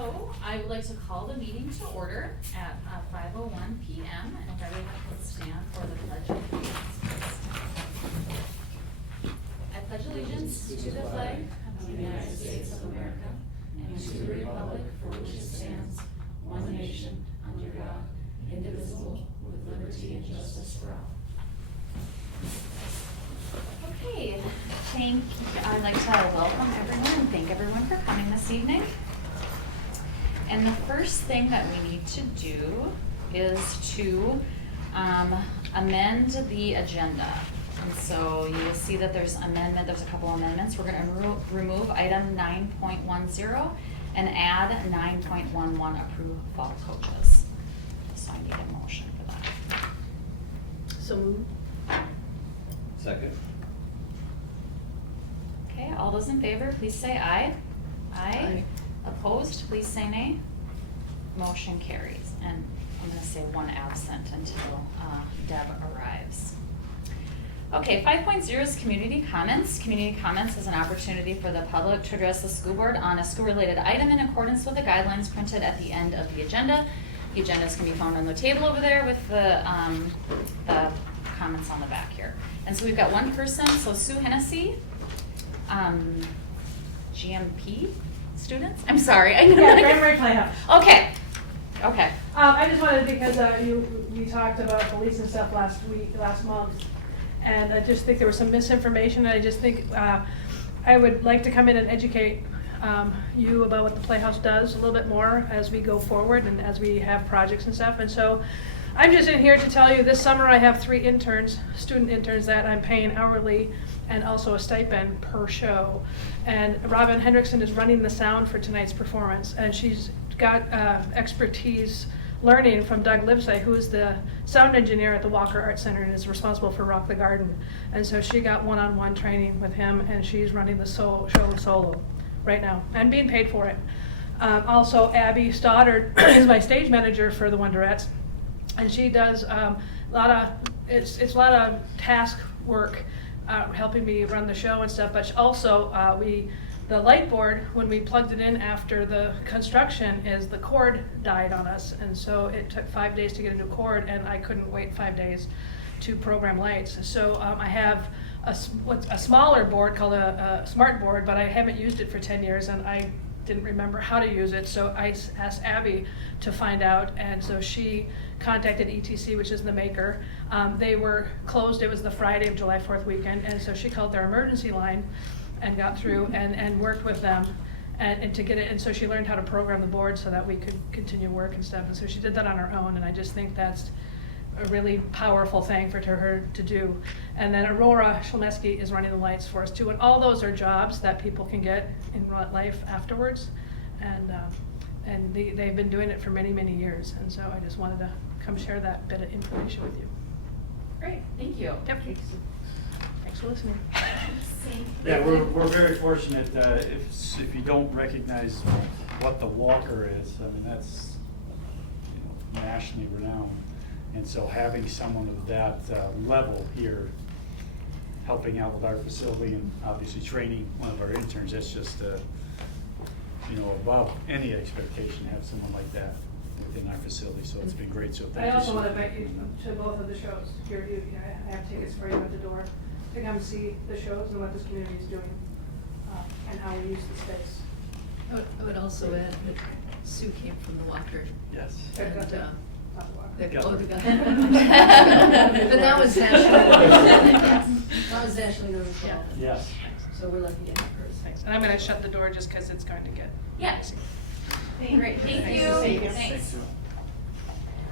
So I would like to call the meeting to order at 5:01 p.m. and if everyone could stand for the Pledge of Allegiance, please. I pledge allegiance to the flag of the United States of America and to the republic for which it stands, one nation, under God, indivisible, with liberty and justice for all. Okay, I'd like to welcome everyone and thank everyone for coming this evening. And the first thing that we need to do is to amend the agenda. And so you will see that there's a couple amendments. We're going to remove item 9.10 and add 9.11, approve fall coaches. So I need a motion for that. So moved. Second. Okay, all those in favor, please say aye. Aye. Opposed, please say nay. Motion carries. And I'm going to say one absent until Deb arrives. Okay, 5.0 is community comments. Community comments is an opportunity for the public to address the school board on a school-related item in accordance with the guidelines printed at the end of the agenda. The agendas can be found on the table over there with the comments on the back here. And so we've got one person, so Sue Hennessy, GMP students? I'm sorry. Primary Playhouse. Okay. I just wanted, because we talked about police and stuff last month, and I just think there was some misinformation, and I just think I would like to come in and educate you about what the Playhouse does a little bit more as we go forward and as we have projects and stuff. And so I'm just in here to tell you this summer I have 3 student interns that I'm paying hourly and also a stipend per show. And Robin Hendrickson is running the sound for tonight's performance, and she's got expertise learning from Doug Livesay, who is the sound engineer at the Walker Art Center and is responsible for Rock the Garden. And so she got one-on-one training with him, and she's running the show solo right now and being paid for it. Also, Abby Stoddard is my stage manager for the Wonderettes, and she does a lot of task work helping me run the show and stuff. But also the light board, when we plugged it in after the construction, the cord died on us, and so it took 5 days to get a new cord, and I couldn't wait 5 days to program lights. So I have a smaller board called a smart board, but I haven't used it for 10 years, and I didn't remember how to use it, so I asked Abby to find out, and so she contacted ETC, which is the maker. They were closed. It was the Friday of July 4th weekend, and so she called their emergency line and got through and worked with them and to get it. And so she learned how to program the board so that we could continue work and stuff. And so she did that on her own, and I just think that's a really powerful thing for her to do. And then Aurora Shalneski is running the lights for us too. And all those are jobs that people can get in life afterwards. And they've been doing it for many, many years. And so I just wanted to come share that bit of information with you. Great, thank you. Yep. Thanks for listening. Yeah, we're very fortunate. If you don't recognize what the Walker is, I mean, that's nationally renowned. And so having someone of that level here helping out with our facility and obviously training one of our interns, that's just above any expectation to have someone like that within our facility. So it's been great. So thank you. I also want to invite you to both of the shows. I have tickets for you at the door to come see the shows and what this community is doing and how we use the space. I would also add that Sue came from the Walker. Yes. And, Not the Walker. the But that was nationally known as well. Yes. So we're lucky to have her. Thanks. And I'm going to shut the door just because it's going to get Yes. Great, thank you. Thanks.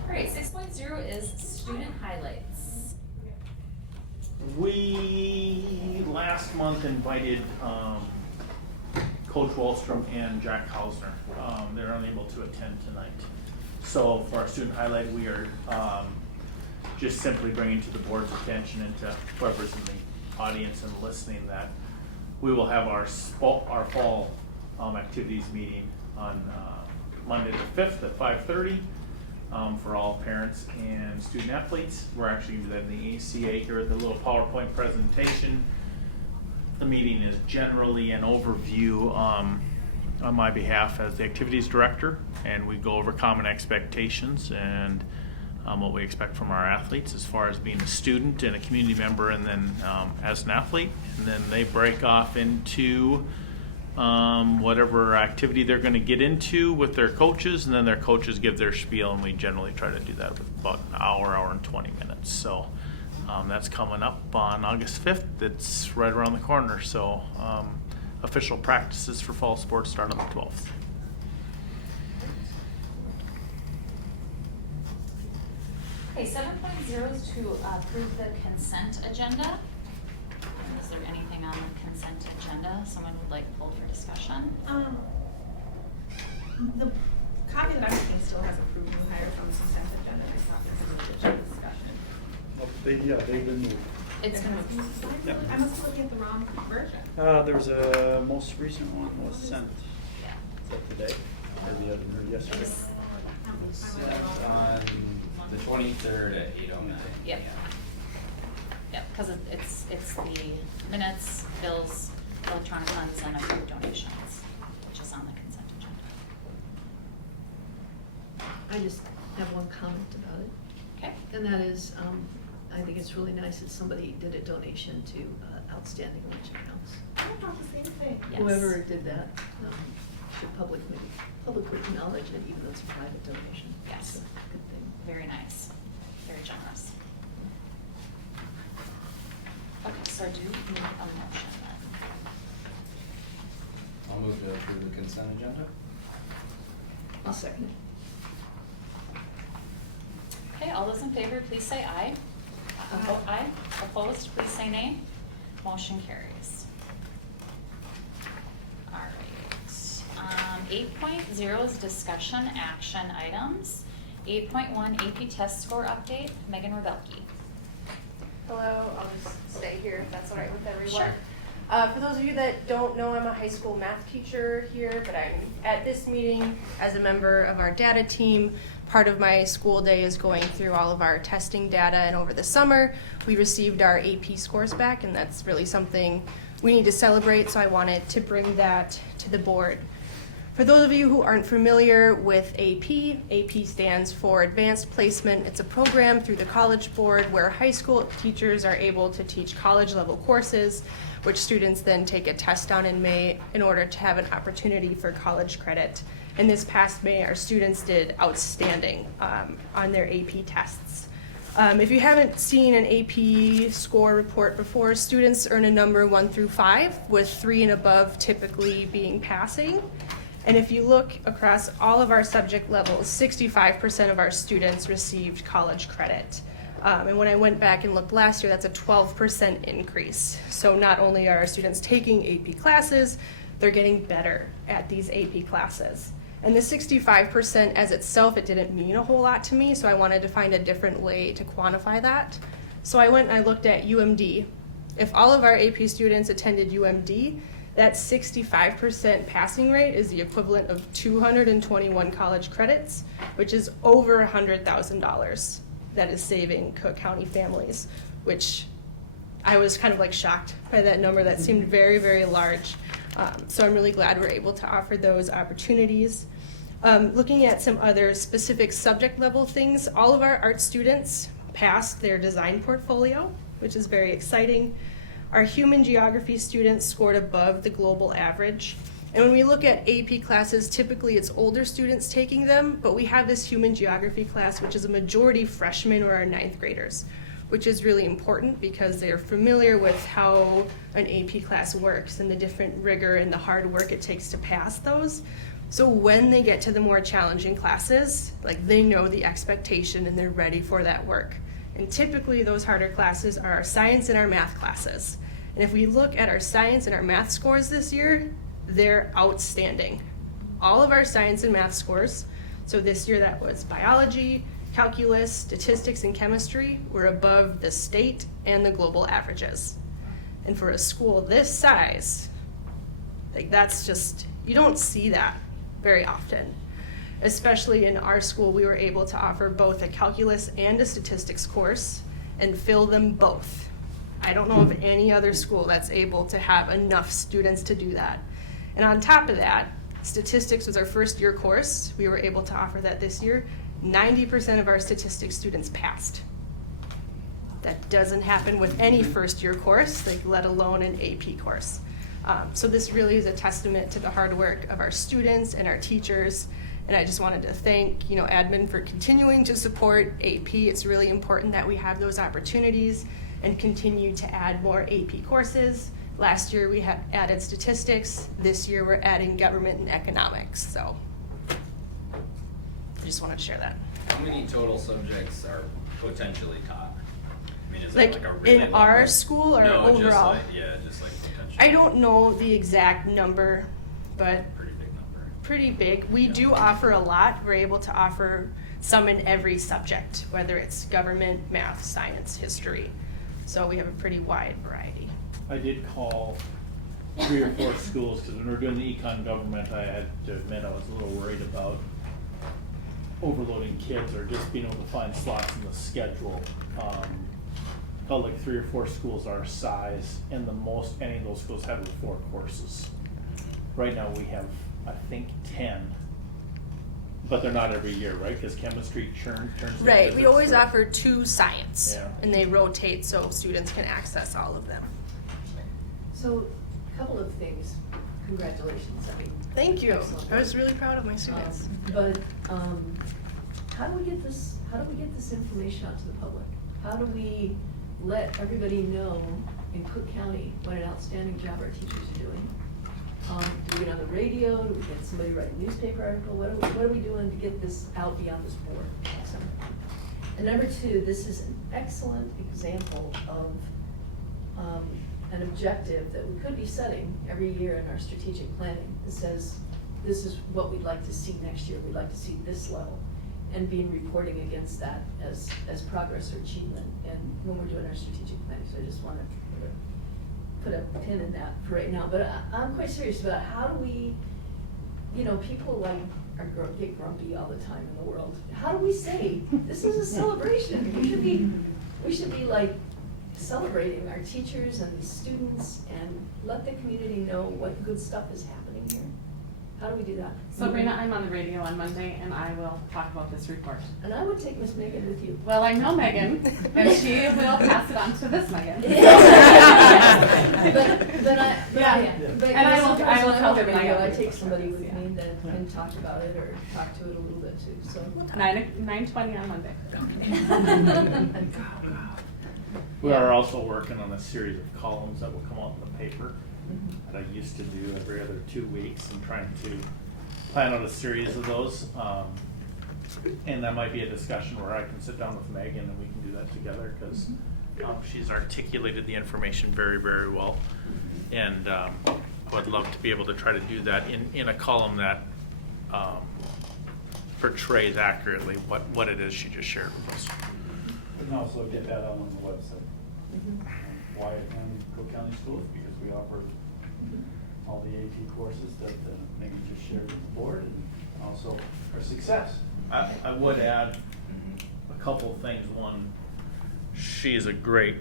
All right, 6.0 is student highlights. We last month invited Coach Wallstrom and Jack Hausner. They're unable to attend tonight. So for our student highlight, we are just simply bringing to the board's attention and to whoever's in the audience and listening that we will have our fall activities meeting on Monday the 5th at 5:30 for all parents and student athletes. We're actually going to do that in the ACA here at the little PowerPoint presentation. The meeting is generally an overview on my behalf as the activities director, and we go over common expectations and what we expect from our athletes as far as being a student and a community member, and then as an athlete. And then they break off into whatever activity they're going to get into with their coaches, and then their coaches give their spiel, and we generally try to do that with about an hour and 20 minutes. So that's coming up on August 5th. It's right around the corner. So official practices for fall sports start on the 12th. Okay, 7.0 is to approve the consent agenda. Is there anything on the consent agenda someone would like pulled for discussion? The copy that I'm looking still has approved new hire from the consent agenda. I thought there was additional discussion. Well, they've been moved. It's gonna. Yeah. I must be looking at the wrong version. There's a most recent one was sent. Yeah. Is that today? Or the other, or yesterday? On the 23rd at 8:09. Yep. Yep, because it's the minutes, bills, electronic funds, and approved donations, which is on the consent agenda. I just have one comment about it, Okay. and that is, I think it's really nice that somebody did a donation to Outstanding Lunch Accounts. I thought the same thing. Yes. Whoever did that should publicly acknowledge it, even though it's a private donation. Yes. It's a good thing. Very nice, very generous. Okay, so I do need a motion then. I'll move to approve the consent agenda. I'll second it. Okay, all those in favor, please say aye. Vote aye. Opposed, please say nay. Motion carries. All right. 8.0 is discussion action items. 8.1 AP test score update. Megan Rebelke. Hello, I'll just stay here if that's all right with everyone. Sure. For those of you that don't know, I'm a high school math teacher here, but I'm at this meeting as a member of our data team. Part of my school day is going through all of our testing data, and over the summer, we received our AP scores back, and that's really something we need to celebrate, so I wanted to bring that to the board. For those of you who aren't familiar with AP, AP stands for Advanced Placement. It's a program through the College Board where high school teachers are able to teach college-level courses, which students then take a test on in May in order to have an opportunity for college credit. And this past May, our students did outstanding on their AP tests. If you haven't seen an AP score report before, students earn a number 1 through 5, with 3 and above typically being passing. And if you look across all of our subject levels, 65% of our students received college credit. And when I went back and looked last year, that's a 12% increase. So not only are our students taking AP classes, they're getting better at these AP classes. And the 65% as itself, it didn't mean a whole lot to me, so I wanted to find a different way to quantify that. So I went and I looked at UMD. If all of our AP students attended UMD, that 65% passing rate is the equivalent of 221 college credits, which is over $100,000 that is saving Cook County families, which I was kind of like shocked by that number. That seemed very, very large. So I'm really glad we're able to offer those opportunities. Looking at some other specific subject level things, all of our art students passed their design portfolio, which is very exciting. Our human geography students scored above the global average. And when we look at AP classes, typically it's older students taking them, but we have this human geography class, which is a majority freshmen or our 9th graders, which is really important because they're familiar with how an AP class works and the different rigor and the hard work it takes to pass those. So when they get to the more challenging classes, like they know the expectation and they're ready for that work. And typically those harder classes are our science and our math classes. And if we look at our science and our math scores this year, they're outstanding. All of our science and math scores, so this year that was biology, calculus, statistics, and chemistry, were above the state and the global averages. And for a school this size, like that's just, you don't see that very often. Especially in our school, we were able to offer both a calculus and a statistics course and fill them both. I don't know of any other school that's able to have enough students to do that. And on top of that, Statistics was our first year course. We were able to offer that this year. 90% of our statistics students passed. That doesn't happen with any first year course, like let alone an AP course. So this really is a testament to the hard work of our students and our teachers. And I just wanted to thank, admin for continuing to support AP. It's really important that we have those opportunities and continue to add more AP courses. Last year we had added statistics. This year we're adding government and economics. So I just wanted to share that. How many total subjects are potentially taught? I mean, is Like that like a really in long our list? school or No, just overall? like, just like potentially. I don't know the exact number, but Pretty big number. pretty big. We do offer a lot. We're able to offer some in every subject, whether it's government, math, science, history. So we have a pretty wide variety. I did call 3 or 4 schools, because when we were doing the econ government, I had to admit I was a little worried about overloading kids or just being able to find slots in the schedule. Felt like 3 or 4 schools our size, and the most any of those schools had were 4 courses. Right now we have, I think, 10, but they're not every year, right? Because chemistry turns. Right, we always offer 2 science, Yeah. and they rotate so students can access all of them. So, a couple of things. Congratulations, I mean. Thank you. excellent. I was really proud of my students. But, how do we get this information out to the public? How do we let everybody know in Cook County what an outstanding job our teachers are doing? Do we get on the radio? Do we get somebody to write a newspaper article? What are we doing to get this out beyond this board? And number 2, this is an excellent example of an objective that we could be setting every year in our strategic planning that says, this is what we'd like to see next year. We'd like to see this level, and being reporting against that as progress or achievement. And when we're doing our strategic planning, so I just want to put a pin in that for right now. But I'm quite serious about how do we, people get grumpy all the time in the world. How do we say this is a celebration? We should be like celebrating our teachers and the students and let the community know what good stuff is happening here. How do we do that? Sabrina, I'm on the radio on Monday and I will talk about this report. And I would take Miss Megan with you. Well, I know Megan and she will pass it on to this Megan. But And I will tell her when I go I through take the somebody with process, me that can talk about it or talk to it a little bit too, so. 9:20 on Monday. We are also working on a series of columns that will come out in the paper that I used to do every other 2 weeks, and trying to plan out a series of those. And that might be a discussion where I can sit down with Megan and we can do that together, because she's articulated the information very, very well. And I would love to be able to try to do that in a column that portrays accurately what it is she just shared with us. We can also get that out on the website. Wyatt and Cook County Schools, because we offer all the AP courses that Megan just shared with the board, and also our success. I would add a couple of things. One, she is a great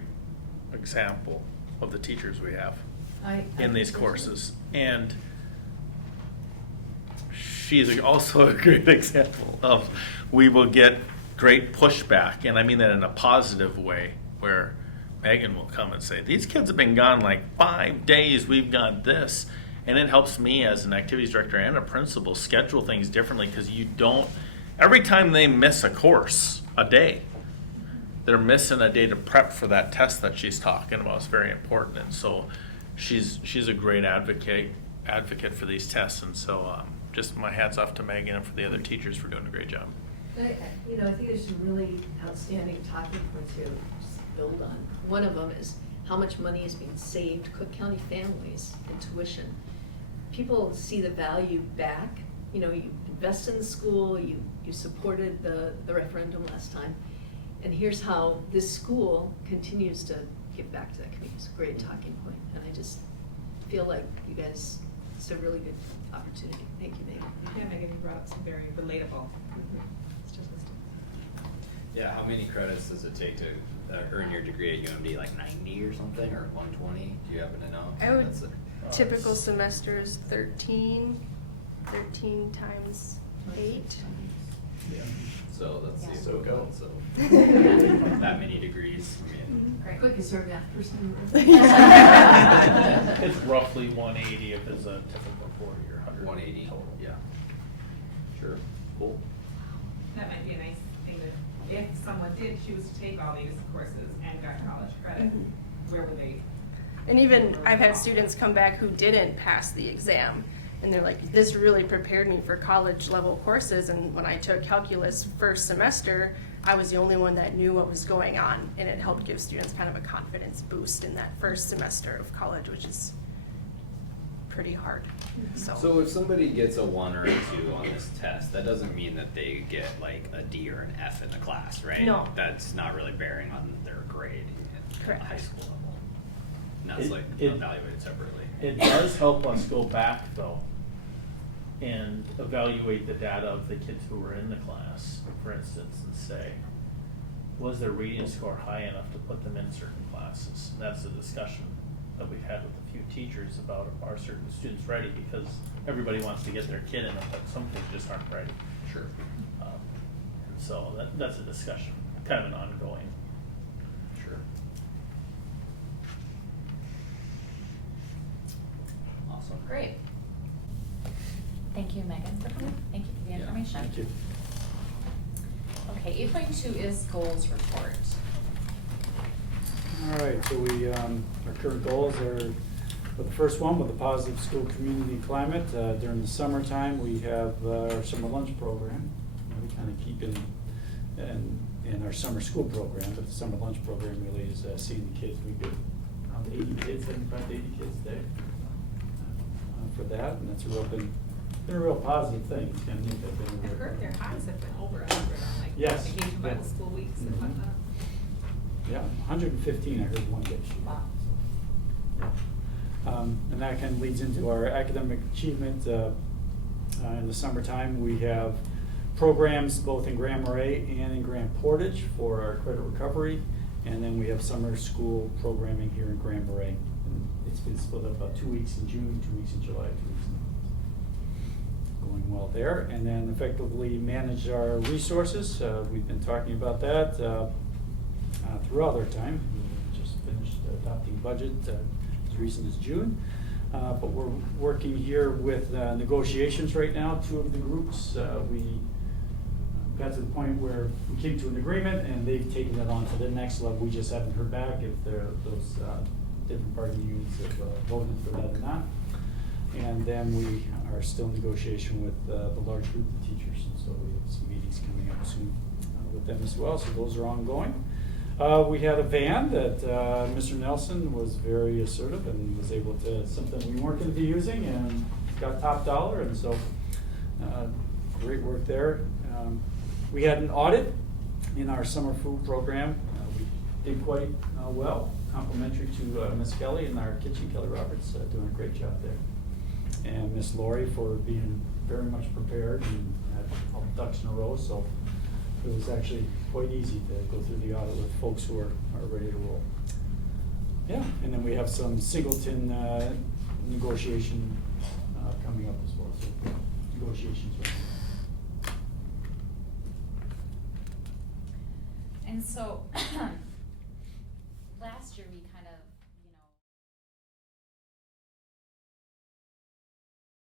example of the teachers we have in these courses. And she's also a great example of we will get great pushback, and I mean that in a positive way, where Megan will come and say, these kids have been gone like 5 days, we've got this. And it helps me as an activities director and a principal schedule things differently, because you don't, every time they miss a course, a day, they're missing a day to prep for that test that she's talking about. It's very important. And so she's a great advocate for these tests. And so just my hats off to Megan and for the other teachers for doing a great job. I think there's some really outstanding talking points here to just build on. One of them is how much money is being saved Cook County families in tuition. People see the value back. You invest in the school, you supported the referendum last time, and here's how this school continues to give back to that community. It's a great talking point, and I just feel like you guys, it's a really good opportunity. Thank you, Megan. Yeah, Megan, you brought up some very relatable statistics. Yeah, how many credits does it take to earn your degree at UMD? Like 90 or something, or 120? Do you happen to know? I would That's typical semester is 13. 13 times 8. Yeah, so let's see Yeah. if So we'll go. go, so. That many degrees, I mean. Great. Quickest sort of math person. It's roughly 180 if it's a typical 40 or 100. 180, total. yeah. Sure, cool. That might be a nice thing to, if someone did choose to take all these courses and got college credit, where would they? And even I've had students come back who didn't pass the exam, and they're like, this really prepared me for college level courses. And when I took calculus first semester, I was the only one that knew what was going on, and it helped give students kind of a confidence boost in that first semester of college, which is pretty hard. So if somebody gets a 1 or a 2 on this test, that doesn't mean that they get like a D or an F in the class, right? No. That's not really bearing on their grade at the Correct. high school level. And that's like It- evaluated separately. It does help us go back though and evaluate the data of the kids who were in the class, for instance, and say, was their reading score high enough to put them in certain classes? And that's a discussion that we've had with a few teachers about, are certain students ready? Because everybody wants to get their kid in it, but some kids just aren't ready. Sure. And so that's a discussion, kind of an ongoing. Sure. Awesome. Great. Thank you, Megan, for coming. Thank you for the Yeah, information. Thank you. Okay, 8.2 is goals report. All right, so our current goals are, well, the first one with the positive school community climate. During the summertime, we have our summer lunch program. We kind of keep in our summer school program, but the summer lunch program really is seeing the kids. We do around 80 kids, 75 to 80 kids a day for that, and that's been a real positive thing. It's kind of neat that they've been I've heard their highs have been over 100 on like Yes. vacation Bible school weeks and Mhm. whatnot. Yeah, 115, I heard one day. Wow. And that kind of leads into our academic achievement. In the summertime, we have programs both in Grand Marais and in Grand Portage for our credit recovery. And then we have summer school programming here in Grand Marais. And it's been split up about 2 weeks in June, 2 weeks in July, 2 weeks in August. Going well there. And then effectively manage our resources. We've been talking about that throughout our time. We just finished adopting budget as recent as June. But we're working here with negotiations right now. 2 of the groups, we got to the point where we came to an agreement and they've taken it on to the next level. We just haven't heard back if those different bargaining units have voted for that or not. And then we are still in negotiation with the large group of teachers. And so we have some meetings coming up soon with them as well. So those are ongoing. We had a van that Mr. Nelson was very assertive and was able to, something we weren't going to be using, and got top dollar, and so great work there. We had an audit in our summer food program. We did quite well, complimentary to Miss Kelly in our kitchen, Kelly Roberts, doing a great job there. And Miss Lori for being very much prepared and had all the ducks in a row, so it was actually quite easy to go through the audit with folks who are ready to roll. Yeah, and then we have some singleton negotiation coming up as well, so negotiations right now. And so